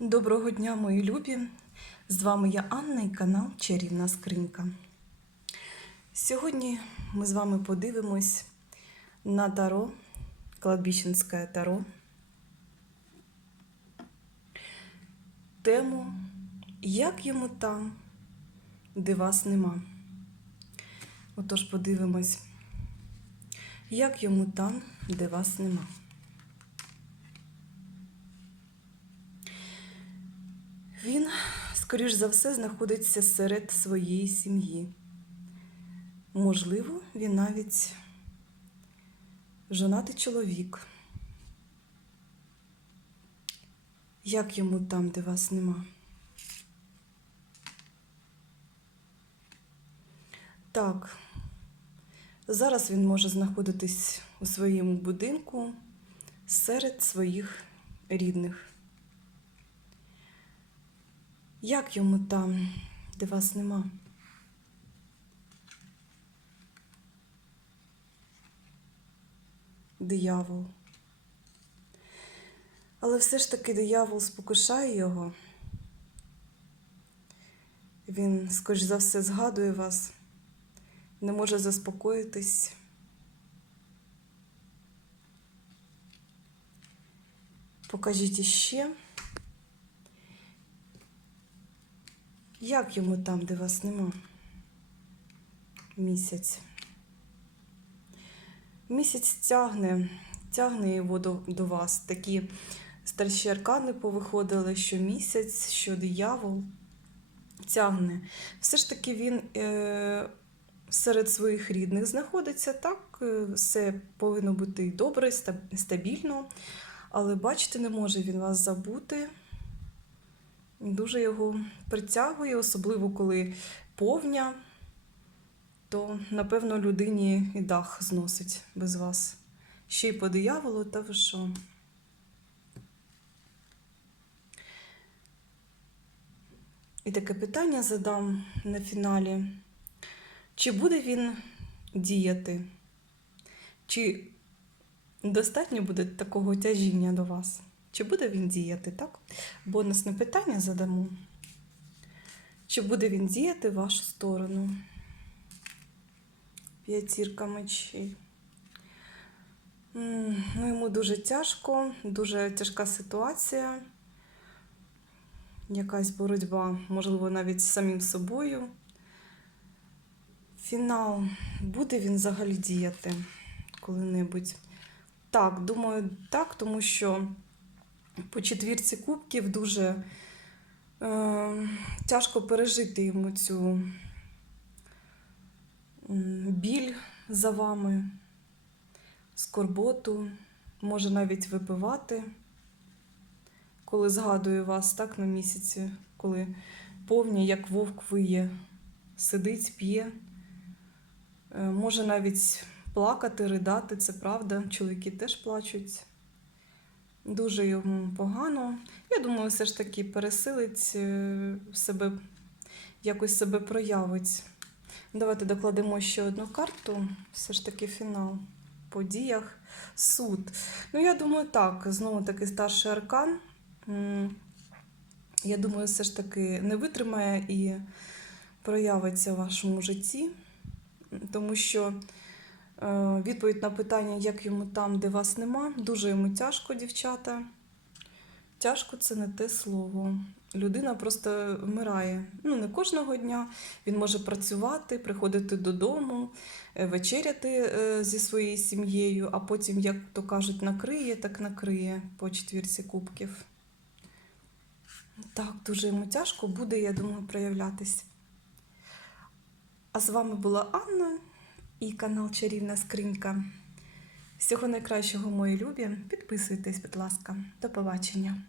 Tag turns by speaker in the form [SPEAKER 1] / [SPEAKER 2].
[SPEAKER 1] Доброго дня, мої любі! З вами я Анна і канал Чарівна Скринька. Сьогодні ми з вами подивимось на таро, кладбищенське таро. Тему Як йому там, де вас нема. Отож подивимось, як йому там, де вас нема. Він, скоріш за все, знаходиться серед своєї сім'ї. Можливо, він навіть жонатий чоловік. Як йому там, де вас нема? Так, зараз він може знаходитись у своєму будинку серед своїх рідних. Як йому там, де вас нема? Диявол. Але все ж таки диявол спокушає його. Він, скоріш за все, згадує вас, не може заспокоїтись. Покажіть іще. Як йому там, де вас нема? Місяць. Місяць тягне, тягне його до, до вас. Такі старші аркани повиходили, що місяць, що диявол тягне. Все ж таки він е, серед своїх рідних знаходиться, так, е, все повинно бути добре, стабільно, але бачите, не може він вас забути. Дуже його притягує, особливо коли повня, то, напевно, людині і дах зносить без вас. Ще й по дияволу, та ви що? І таке питання задам на фіналі. Чи буде він діяти? Чи достатньо буде такого тяжіння до вас? Чи буде він діяти, так? Бонусне питання задамо. Чи буде він діяти в вашу сторону? П'ятірка мечей. Ну, йому дуже тяжко, дуже тяжка ситуація. Якась боротьба, можливо, навіть з самим собою. Фінал. Буде він взагалі діяти коли-небудь? Так, думаю, так, тому що по четвірці кубків дуже е, тяжко пережити йому цю біль за вами, скорботу, може навіть випивати, коли згадує вас так на місяці, коли повні, як вовк виє, сидить, п'є, Е, може навіть плакати, ридати, це правда, чоловіки теж плачуть. Дуже йому погано. Я думаю, все ж таки пересилить е, себе, якось себе проявить. Давайте докладемо ще одну карту. Все ж таки фінал по діях. Суд. Ну, я думаю, так, знову таки старший аркан. Я думаю, все ж таки не витримає і проявиться в вашому житті, тому що Відповідь на питання, як йому там, де вас нема, дуже йому тяжко, дівчата. Тяжко це не те слово. Людина просто вмирає. Ну, не кожного дня. Він може працювати, приходити додому, е, вечеряти е, зі своєю сім'єю, а потім, як то кажуть, накриє, так накриє по четвірці кубків. Так, дуже йому тяжко буде, я думаю, проявлятись. А з вами була Анна і канал Чарівна Скринька. Всього найкращого, мої любі. Підписуйтесь, будь ласка. До побачення.